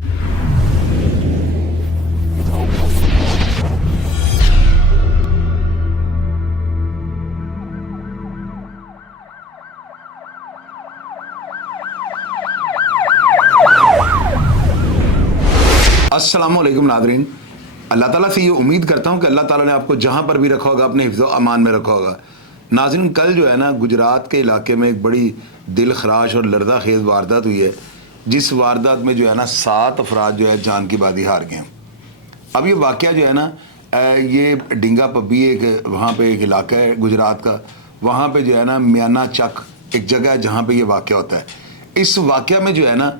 अस्सलामुअलैकुम नादरीन, अल्लाह ताला से ये उम्मीद करता हूँ कि अल्लाह ताला ने आपको जहाँ पर भी रखा होगा अपने हिफ्ज़ अमान में रखा होगा। नाज़रीन, कल जो है ना गुजरात के इलाके में एक बड़ी दिल खराश और लर्दा खेज़ वारदात हुई है, जिस वारदात में जो है ना 7 अफराद जो है जान की बाजी हार गए हैं। अब ये वाक़या जो है ना ये डिंगा पब्बी एक वहाँ पे एक इलाका है गुजरात का, वहाँ पे जो है ना मियाना चक एक जगह है जहाँ पे ये वाक़या होता है। इस वाक़या में जो है ना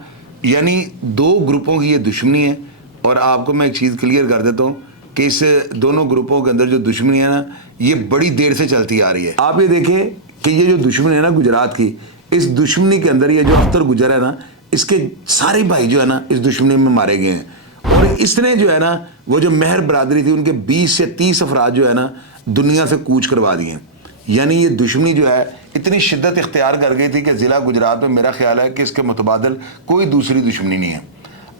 यानी 2 ग्रुपों की ये दुश्मनी है। और आपको मैं एक चीज़ क्लियर कर देता हूँ कि इस दोनों ग्रुपों के अंदर जो दुश्मनी है ना ये बड़ी देर से चलती आ रही है। आप ये देखें कि ये जो दुश्मनी है ना गुजरात की, इस दुश्मनी के अंदर ये जो अख्तर गुजर है ना, इसके सारे भाई जो है ना इस दुश्मनी में मारे गए हैं। और इसने जो है ना वो जो मेहर बरादरी थी उनके 20 से 30 अफराद जो है ना दुनिया से कूच करवा दिए। यानी ये दुश्मनी जो है इतनी शिद्दत इख्तियार कर गई थी कि ज़िला गुजरात में मेरा ख्याल है कि इसके मुतबादल कोई दूसरी दुश्मनी नहीं है।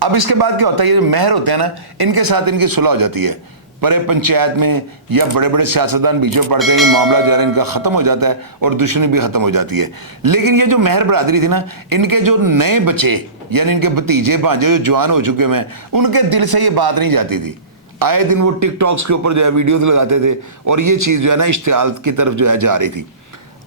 अब इसके बाद क्या होता है, ये जो मेहर होते हैं ना इनके साथ इनकी सुलह हो जाती है। बड़े पंचायत में या बड़े बड़े सियासतदान बीचों पड़ते हैं, ये मामला जो है इनका ख़त्म हो जाता है और दुश्मनी भी ख़त्म हो जाती है। लेकिन ये जो मेहर बरादरी थी ना, इनके जो नए बच्चे यानी इनके भतीजे भांजे जो जवान हो चुके हैं, उनके दिल से ये बात नहीं जाती थी। आए दिन वो टिकटॉक्स के ऊपर जो है वीडियोज़ लगाते थे और ये चीज़ जो है ना इश्तियाल की तरफ जो है जा रही थी।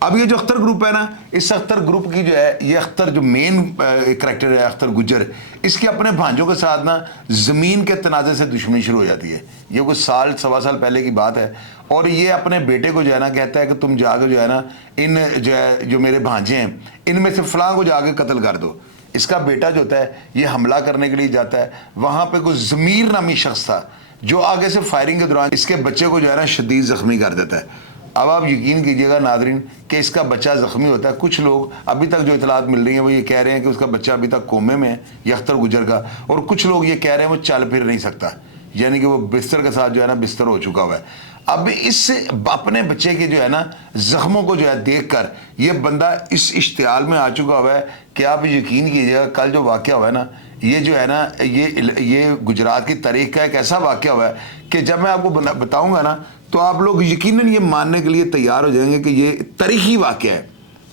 अब ये जो अख्तर ग्रुप है ना, इस अख्तर ग्रुप की जो है ये अख्तर जो मेन करैक्टर है अख्तर गुजर, इसके अपने भांजों के साथ ना ज़मीन के तनाज़े से दुश्मनी शुरू हो जाती है। ये कुछ साल सवा साल पहले की बात है। और ये अपने बेटे को जो है ना कहता है कि तुम जाकर जो है ना इन जो है जो मेरे भांजे हैं इनमें से फ़लाँ को जाके कत्ल कर दो। इसका बेटा जो होता है ये हमला करने के लिए जाता है। वहाँ पर कोई ज़मीर नामी शख्स था जो आगे से फायरिंग के दौरान इसके बच्चे को जो है ना शदीद ज़ख्मी कर देता है। अब आप यकीन कीजिएगा नादरीन कि इसका बच्चा ज़ख्मी होता है। कुछ लोग अभी तक जो इतलात मिल रही हैं वो ये कह रहे हैं कि उसका बच्चा अभी तक कोमे में है ये अख्तर गुजर का, और कुछ लोग ये कह रहे हैं वो चल फिर नहीं सकता, यानी कि वो बिस्तर के साथ जो है ना बिस्तर हो चुका हुआ है। अब इस अपने बच्चे के जो है ना ज़ख्मों को जो है देख कर ये बंदा इस इश्तियाल में आ चुका हुआ है कि आप यकीन कीजिएगा कल जो वाक़या हुआ है ना ये जो है ना ये गुजरात की तारीख़ का एक ऐसा वाक़या हुआ है कि जब मैं आपको बताऊँगा ना तो आप लोग यकीनन ये मानने के लिए तैयार हो जाएंगे कि ये तारीख़ी वाक़या है।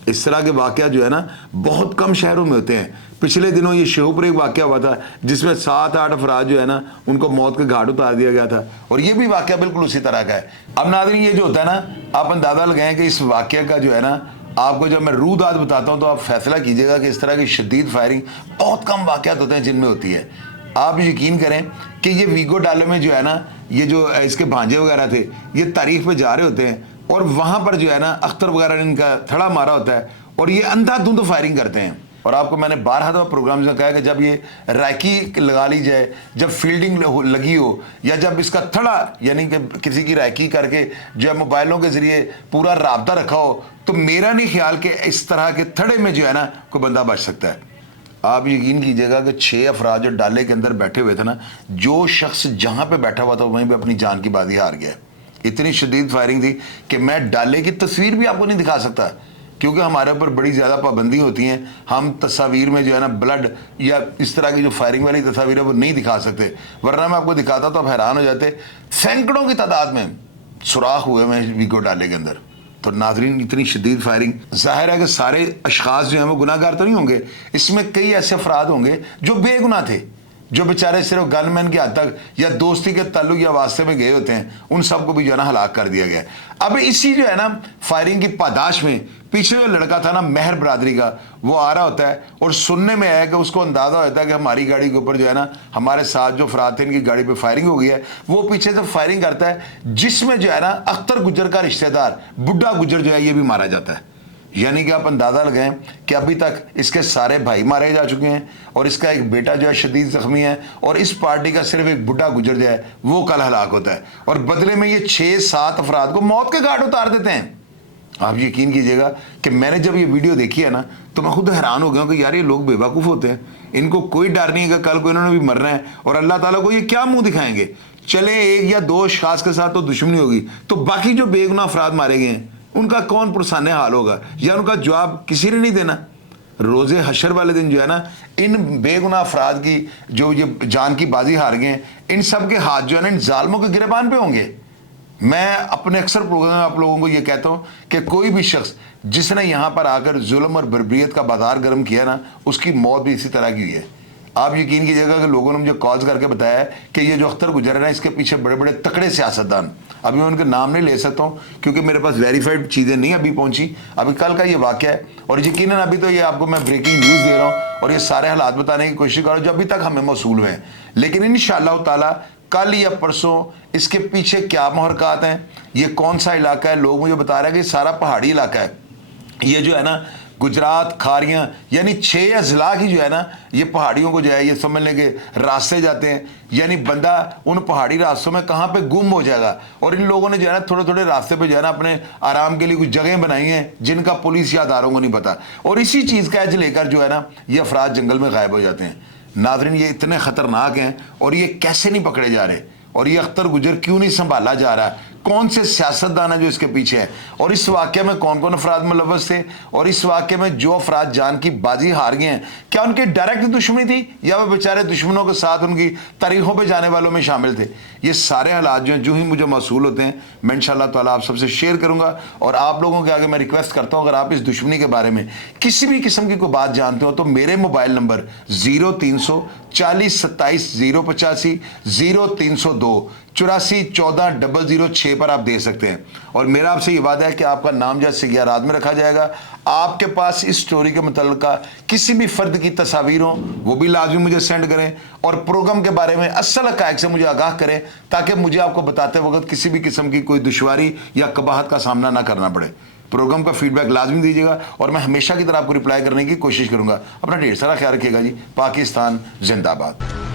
इस तरह के वाक़या जो है ना बहुत कम शहरों में होते हैं। पिछले दिनों ये शेखपुर एक वाक़या हुआ था जिसमें 7-8 अफराद जो है ना उनको मौत के घाट उतार दिया गया था, और ये भी वाक़या बिल्कुल उसी तरह का है। अब नाज़रीन ये जो होता है ना आप अंदाज़ा लगाएं कि इस वाक़े का जो है ना आपको जब मैं रूह दाद बताता हूँ तो आप फैसला कीजिएगा कि इस तरह की शदीद फायरिंग बहुत कम वाक़यात होते हैं जिनमें होती है। आप यकीन करें कि ये वीगो डाले में जो है ना ये जो इसके भांजे वगैरह थे ये तारीफ पे जा रहे होते हैं और वहाँ पर जो है ना अख्तर वगैरह ने इनका थड़ा मारा होता है और ये अंधाधुंध फायरिंग करते हैं। और आपको मैंने 12 दफ़ा प्रोग्राम में कहा कि जब ये रैकी लगा ली जाए, जब फील्डिंग लगी हो, या जब इसका थड़ा यानी कि किसी की रैकी करके जो है मोबाइलों के ज़रिए पूरा राब्ता रखा हो, तो मेरा नहीं ख्याल कि इस तरह के थड़े में जो है ना कोई बंदा बच सकता है। आप यकीन कीजिएगा कि 6 अफराद जो डाले के अंदर बैठे हुए थे ना, जो शख्स जहाँ पे बैठा हुआ था वहीं पे अपनी जान की बाजी हार गया। इतनी शदीद फायरिंग थी कि मैं डाले की तस्वीर भी आपको नहीं दिखा सकता क्योंकि हमारे ऊपर बड़ी ज़्यादा पाबंदी होती हैं। हम तस्वीर में जो है ना ब्लड या इस तरह की जो फायरिंग वाली तस्वीर है वो नहीं दिखा सकते, वरना मैं आपको दिखाता तो आप हैरान हो जाते। सैकड़ों की तादाद में सुराख हुए हैं वीगो डाले के अंदर। तो नाजरीन इतनी शदीद फायरिंग, जाहिर है कि सारे अशखास जो हैं वो गुनाहगार तो नहीं होंगे, इसमें कई ऐसे अफराद होंगे जो बेगुनाह थे, जो बेचारे सिर्फ गनमैन के हद तक या दोस्ती के ताल्लुक या वास्ते में गए होते हैं, उन सबको भी जो है ना हलाक कर दिया गया। अब इसी जो है ना फायरिंग की पादाश में पीछे जो लड़का था ना मेहर बरादरी का, वो आ रहा होता है और सुनने में आया कि उसको अंदाज़ा होता है कि हमारी गाड़ी के ऊपर जो है ना हमारे साथ जो अफराद थे इनकी गाड़ी पे फायरिंग हो गई है। वो पीछे से फायरिंग करता है जिसमें जो है ना अख्तर गुजर का रिश्तेदार बुड्ढा गुजर जो है ये भी मारा जाता है। यानी कि आप अंदाज़ा लगाएं कि अभी तक इसके सारे भाई मारे जा चुके हैं और इसका एक बेटा जो है शदीद ज़ख्मी है, और इस पार्टी का सिर्फ एक बुढ़ा गुजर जो है वो कल हलाक होता है, और बदले में ये 6-7 अफराद को मौत के घाट उतार देते हैं। आप यकीन कीजिएगा कि मैंने जब ये वीडियो देखी है ना तो मैं खुद हैरान हो गया कि यार ये लोग बेवकूफ़ होते हैं, इनको कोई डर नहीं है कि कल को इन्होंने भी मरना है और अल्लाह ताला को ये क्या मुंह दिखाएंगे। चले 1 या 2 अशखास के साथ तो दुश्मनी होगी, तो बाकी जो बेगुनाह अफराद मारे गए हैं उनका कौन पुरसाने हाल होगा, या उनका जवाब किसी ने नहीं देना। روز حشر والے دن جو ہے نا ان بے گناہ افراد کی جو یہ جان کی بازی ہار گئے ہیں ان سب کے ہاتھ جو ہے نا ان ظالموں کے گریبان پہ ہوں گے. میں اپنے اکثر پروگرام میں آپ لوگوں کو یہ کہتا ہوں کہ کوئی بھی شخص جس نے یہاں پر آ کر ظلم اور بربریت کا بازار گرم کیا نا اس کی موت بھی اسی طرح کی ہوئی ہے. آپ یقین کیجیے گا کہ لوگوں نے مجھے کالز کر کے بتایا ہے کہ یہ جو اختر گجر ہے نا اس کے پیچھے بڑے بڑے تکڑے سیاستدان, ابھی میں ان کے نام نہیں لے سکتا ہوں کیونکہ میرے پاس ویریفائڈ چیزیں نہیں ابھی پہنچی, ابھی کل کا یہ واقعہ ہے اور یقیناً ابھی تو یہ آپ کو میں بریکنگ نیوز دے رہا ہوں اور یہ سارے حالات بتانے کی کوشش کر رہا ہوں جو ابھی تک ہمیں موصول ہوئے ہیں. لیکن انشاءاللہ تعالی کل یا پرسوں اس کے پیچھے کیا محرکات ہیں, یہ کون سا علاقہ ہے. لوگ مجھے بتا رہے ہیں کہ یہ سارا پہاڑی علاقہ ہے, یہ جو ہے نا گجرات کھاریاں یعنی 6 اضلاع کی جو ہے نا یہ پہاڑیوں کو جو ہے یہ سمجھ لیں کہ راستے جاتے ہیں, یعنی بندہ ان پہاڑی راستوں میں کہاں پہ گم ہو جائے گا. اور ان لوگوں نے جو ہے نا تھوڑے تھوڑے راستے پہ جو ہے نا اپنے آرام کے لیے کچھ جگہیں بنائی ہیں جن کا پولیس یا اداروں کو نہیں پتا, اور اسی چیز کا ایج لے کر جو ہے نا یہ افراد جنگل میں غائب ہو جاتے ہیں. ناظرین یہ اتنے خطرناک ہیں اور یہ کیسے نہیں پکڑے جا رہے, اور یہ اختر گجر کیوں نہیں سنبھالا جا رہا, کون سے سیاستدان ہیں جو اس کے پیچھے ہے, اور اس واقعے میں کون کون افراد ملوث تھے, اور اس واقعے میں جو افراد جان کی بازی ہار گئے ہیں کیا ان کی ڈائریکٹ دشمنی تھی یا وہ بیچارے دشمنوں کے ساتھ ان کی تاریخوں پہ جانے والوں میں شامل تھے. یہ سارے حالات جو ہیں جو ہی مجھے موصول ہوتے ہیں میں انشاءاللہ تعالیٰ آپ سب سے شیئر کروں گا. اور آپ لوگوں کے آگے میں ریکویسٹ کرتا ہوں اگر آپ اس دشمنی کے بارے میں کسی بھی قسم کی کوئی بات جانتے ہو تو میرے موبائل نمبر 0300 40 27 085 0302 84 14 006 پر آپ دے سکتے ہیں. اور میرا آپ سے یہ وعدہ ہے کہ آپ کا نام جیسے سیارات میں رکھا جائے گا. آپ کے پاس اس سٹوری کے متعلقہ کسی بھی فرد کی تصاویر ہوں وہ بھی لازمی مجھے سینڈ کریں, اور پروگرام کے بارے میں اصل حقائق سے مجھے آگاہ کریں تاکہ مجھے آپ کو بتاتے وقت کسی بھی قسم کی کوئی دشواری یا قباحت کا سامنا نہ کرنا پڑے. پروگرام کا فیڈ بیک لازمی دیجیے گا اور میں ہمیشہ کی طرح آپ کو رپلائی کرنے کی کوشش کروں گا. اپنا ڈھیر سارا خیال رکھیے گا جی. پاکستان زندہ باد.